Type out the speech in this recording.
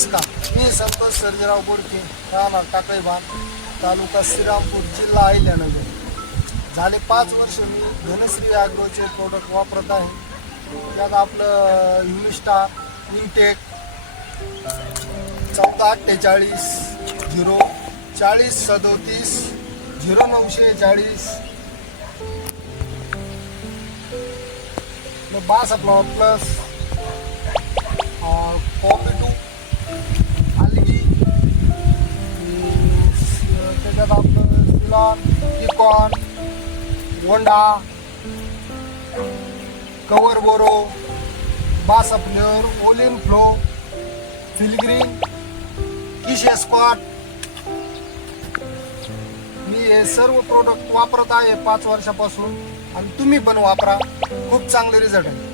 नमस्कार, मी संतोष सर्जेराव बोडके, राहणार टाकळीबाग, तालुका श्रीरामपूर, जिल्हा अहिल्यानगर. झाले 5 वर्ष मी धनश्री ॲग्रोचे प्रोडक्ट वापरत आहे. त्यात आपलं युनिस्टार, इंटेक 1448 040 37 0940 बासफ्लॉवर प्लस कॉपी टू आली. त्याच्यात आपलं सिलॉन, इकॉन, वोंडा, कवर बोरो, बासफ्लेअर, ओलिन फ्लो, फिलग्रीन, किश स्क्वॉट. मी हे सर्व प्रोडक्ट वापरत आहे 5 वर्षापासून आणि तुम्ही पण वापरा, खूप चांगले रिझल्ट आहे.